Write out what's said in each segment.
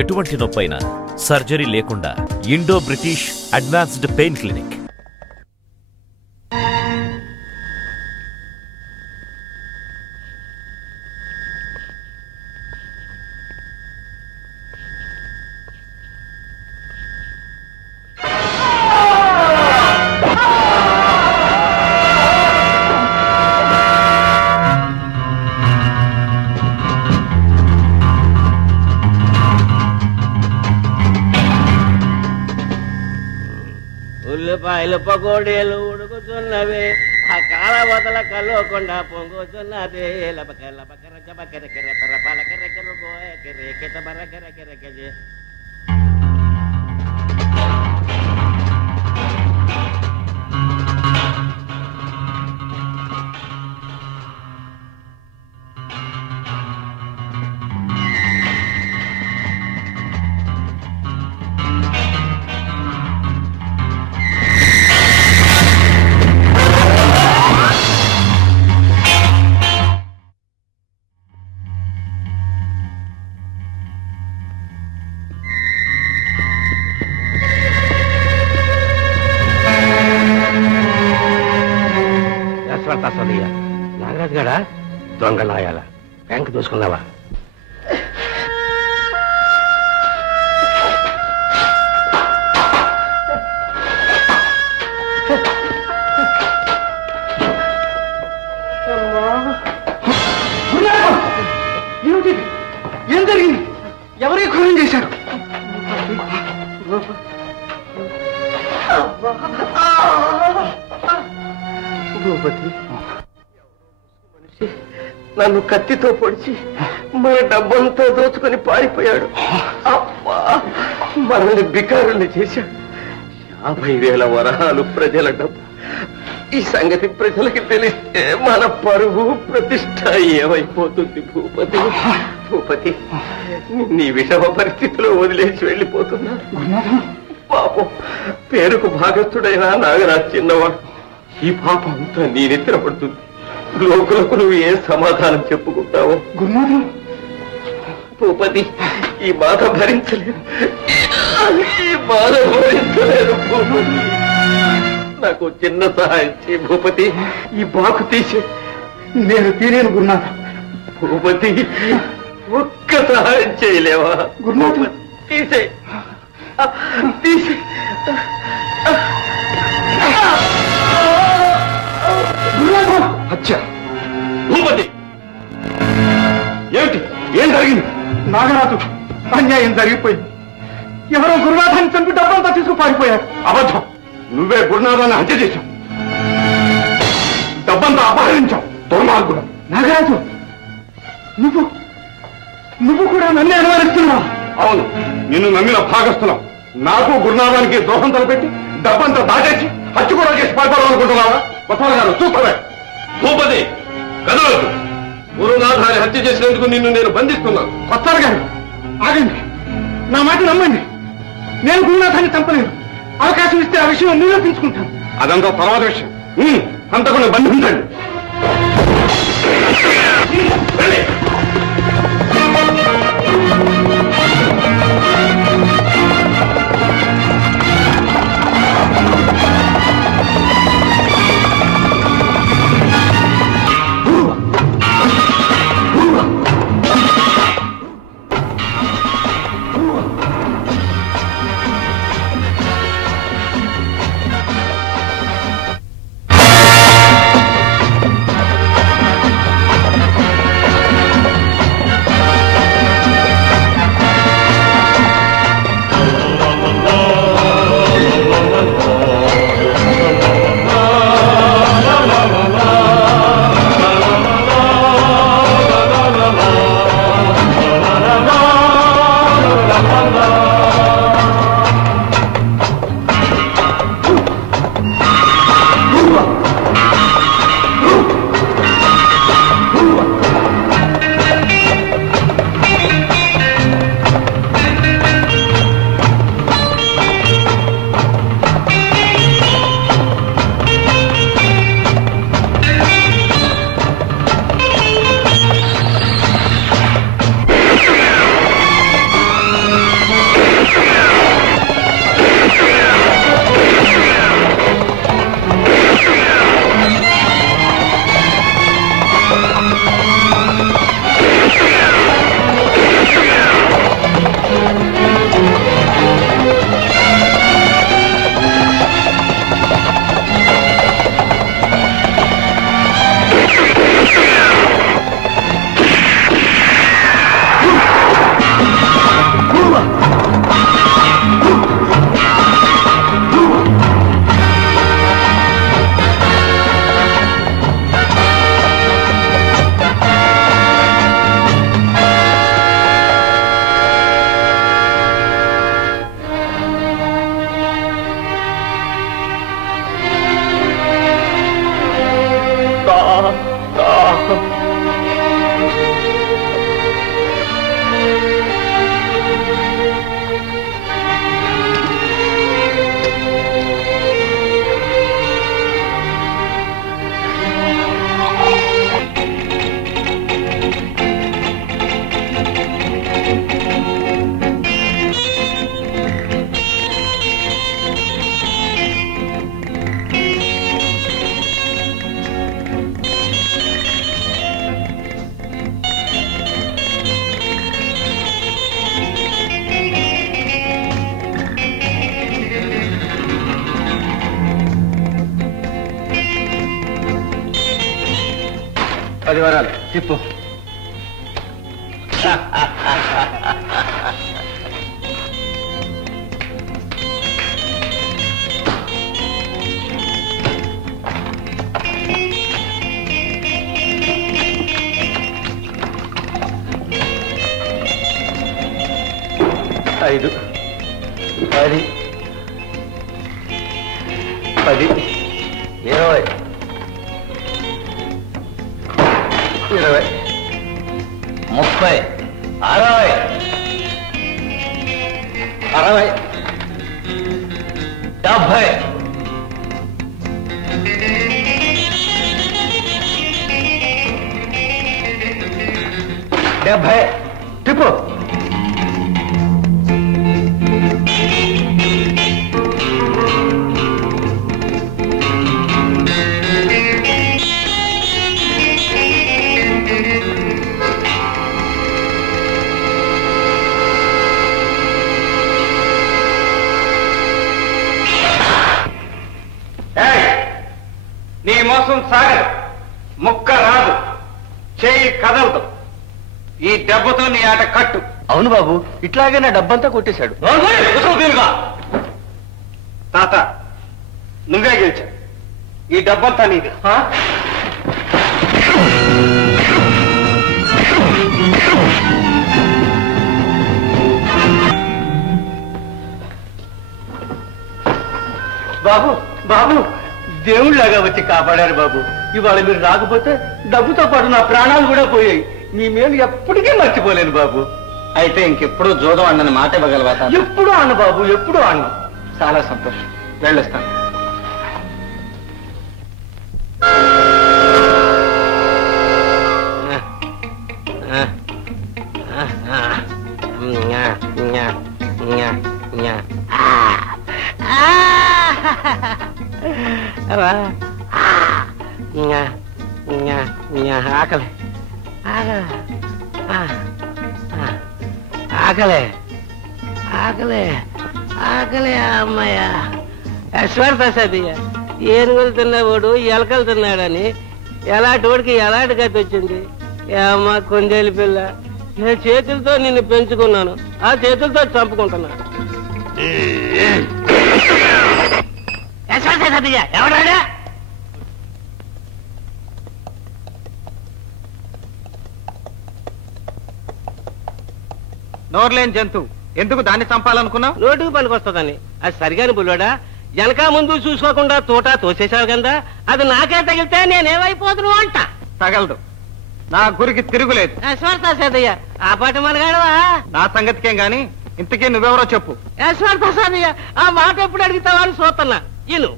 ఎటువంటి నొప్పైనా సర్జరీ లేకుండా Indo British advanced pain clinic. ఉల్లిపాయలు పకోడీలు ఉడుకుతున్నవే, ఆ కాల వదల కల్లోకుండా పొంగుతున్నదే. లబకర బకర జబకర కెర తర పలకర కెర గోయ కెరే కెత బరకర కెర కెజే. నాగరాజు గారా దొంగలాయాల బ్యాంకు దూసుకున్నావా? ఏమిటి? ఏం జరిగింది? ఎవరి ఖూనం చేశారు? భూపతి, నన్ను కత్తితో పొడిచి మన డబ్బంతా దోచుకొని పారిపోయాడు. అబ్బా, మనల్ని బికారుల్ని చేశాడు. 50,000 వరహాలు ప్రజల డబ్బు. ఈ సంగతి ప్రజలకి తెలిస్తే మన పరువు ప్రతిష్ట ఏమైపోతుంది భూపతి. భూపతి, నీ విషమ పరిస్థితిలో వదిలేసి వెళ్ళిపోతున్నా. పాపం, పేరుకు భాగస్థుడైన నాగరాజు చిన్నవాడు. ఈ పాపం అంతా నీ నెత్తిన పడుతుంది. లోకులకు నువ్వు ఏ సమాధానం చెప్పుకుంటావో? గురునాథం, భూపతి, ఈ బాధ భరించలేదు, ఈ బాధ భరించలేదు భూపతి. నాకు చిన్న సహాయం చేయి భూపతి. ఈ బాకు తీసి నేను తీరేను గురునాథం. భూపతి, ఒక్క సహాయం చేయలేవా? గురునాథం, తీసే తీసే. అచ్చా భూపతి, ఏమిటి? ఏం జరిగింది? నాగరాజు, అన్యాయం జరిగిపోయింది. ఎవరో గురునాథాన్ని చంపి డబ్బంతా తీసుకు పారిపోయారు. అబద్ధం. నువ్వే గురునాథాన్ని హత్య చేశావు, డబ్బంతా అపహరించావు. దుర్మార్గుడు. నాగరాజు, నువ్వు కూడా నన్ను అనుమానిస్తున్నావు? అవును, నిన్ను నమ్మిన భాగస్థులం. నాకు గురునాథానికి ద్రోహం తలపెట్టి డబ్బంతా దాటేసి హత్య కూడా చేసి పారిపోవాలనుకుంటున్నావా? కొత్తగా గారు చూస్తావే. భూపతి, కదలొద్దు. గురునాథాన్ని హత్య చేసినందుకు నిన్ను నేను బంధిస్తున్నాను. కొత్తగా గారు ఆగండి, నా మాట నమ్మండి. నేను గురునాథాన్ని చంపలేదు. అవకాశం ఇస్తే ఆ విషయం నిరూపించుకుంటాను. అదంతా తర్వాత విషయం. అంతకుండా బంధించండి. 10 వరాలు తిప్పు. ఐదు 10 10 20 20 30 60 70 70 తిప్పు. నీ మోసం సాగదు, ముక్క రాదు, చేయి కదలదు. ఈ దెబ్బతో నీ ఆట కట్టు. అవును బాబు, ఇట్లాగే నా డబ్బంతా కొట్టేశాడు. తాత, నువ్వే గెలిచావు. ఈ డబ్బంతా నీది. బాబు బాబు, దేవుళ్ళలాగా వచ్చి కాపాడారు బాబు. ఇవాళ మీరు రాకపోతే డబ్బుతో పాటు నా ప్రాణాలు కూడా పోయాయి. మీ మేలు ఎప్పటికీ మర్చిపోలేను బాబు. అయితే ఇంకెప్పుడు జోదం అన్నని మాట ఇవ్వగలవా? ఎప్పుడు అన్న బాబు, ఎప్పుడు అన్న. చాలా సంతోషం, వెళ్ళొస్తాను. ఆకలి ఆకలి ఆకలి ఆకలి అమ్మయ్య. యశ్వర్ ప్రసాదయ్య, ఏనుగులు తిన్నవాడు ఎలకలు తిన్నాడని ఎలాంటి వాడికి ఎలాంటి గతి వచ్చింది. అమ్మ కొందేలి పిల్ల, నేను చేతులతో నిన్ను పెంచుకున్నాను, ఆ చేతులతో చంపుకుంటున్నాను. యశ్వర్ ప్రసాదయ్య ఎవడాడా? నోర్లేని జంతువు, ఎందుకు దాన్ని చంపాలనుకున్నావు? నోటుకు పనికొస్తుందని. అది సరిగాని బుల్లోడా, వెనక ముందు చూసుకోకుండా తోట తోసేసావు కదా, అది నాకే తగిలితే నేనేమైపోతును అంట. తగలదు, నా గురికి తిరుగులేదు. యశ్వర్ ఆ పాట మనగాడవా? నా సంగతికేం గాని, ఇంతకీ నువ్వెవరో చెప్పు. యశ్వర్ ప్రసాదయ్య, ఆ మాట ఎప్పుడు అడుగుతావని చూస్తున్నా. ఇను,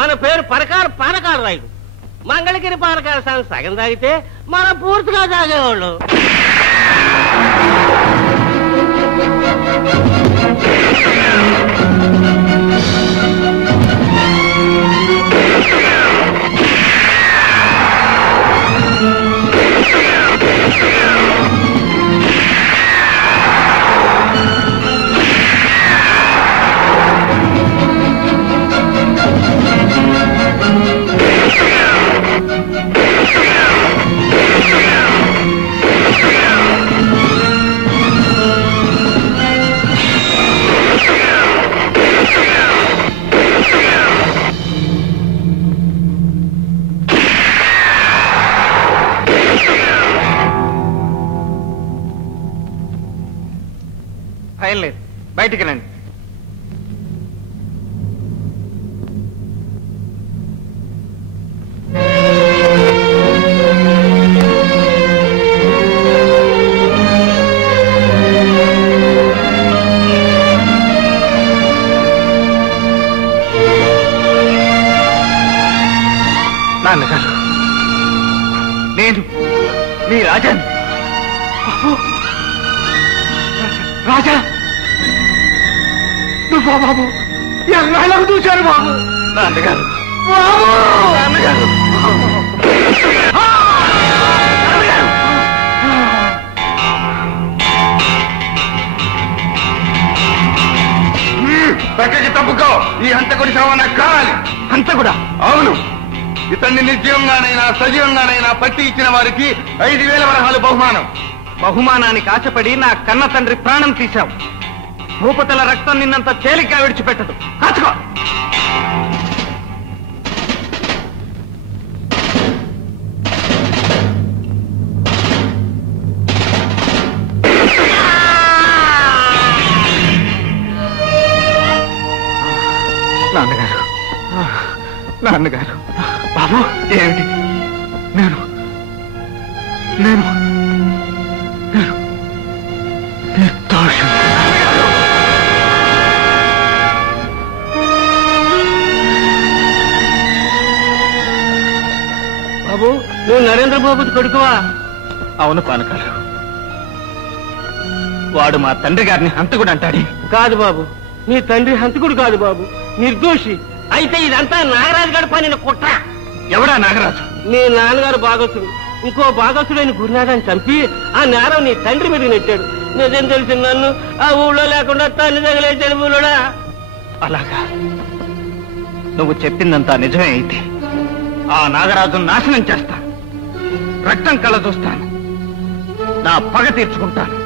మన పేరు పరకాల పానకాల రాయుడు. మంగళగిరి పానకాల సగం తాగితే మనం పూర్తిగా తాగేవాళ్ళు. భయం లేదు, బయటికి రండి. నాన్నగారు, నేను మీ రాజాని. రాజా, నువ్వు బాబు ఎన్నాళ్ళకు చూశాను బాబు. నాన్నగారు, బాబు నాన్నగారు, పక్కకి తప్పుకో. ఈ హంతకుడి శవం నాకు కావాలి. హంతకుడా? అవును, ఇతన్ని నిర్జీవంగానైనా సజీవంగానైనా పట్టి ఇచ్చిన వారికి 5,000 వరహాలు బహుమానం. బహుమానానికి ఆశపడి నా కన్న తండ్రి ప్రాణం తీశావు. భూపతుల రక్తం నిన్నంత తేలిగ్గా విడిచిపెట్టదు. కాచుకో. నాన్నగారు, బాబు, ఏమిటి? నేను నేను నేను నిర్దోషం. బాబు, నువ్వు నరేంద్ర బాబు కొడుకువా? అవును పానకాలు. వాడు మా తండ్రి గారిని హంతకుడు అంటాడు. కాదు బాబు, నీ తండ్రి హంతకుడు కాదు బాబు, నిర్దోషి. అయితే ఇదంతా నాగరాజు గారి పని కుట్ర. ఎవడా నాగరాజు? నీ నాన్నగారు భాగస్తుడు ఇంకో భాగస్తుడైన గురునాథాన్ని చంపి ఆ నేరం నీ తండ్రి మీద నెట్టాడు. నిజం తెలిసి నన్ను ఆ ఊళ్ళో లేకుండా తల్లి తగిలేశాడు ఊళ్ళోడా. అలాగా? నువ్వు చెప్పిందంతా నిజమే అయితే ఆ నాగరాజును నాశనం చేస్తాను. రక్తం కళ్ళ చూస్తాను. నా పగ తీర్చుకుంటాను.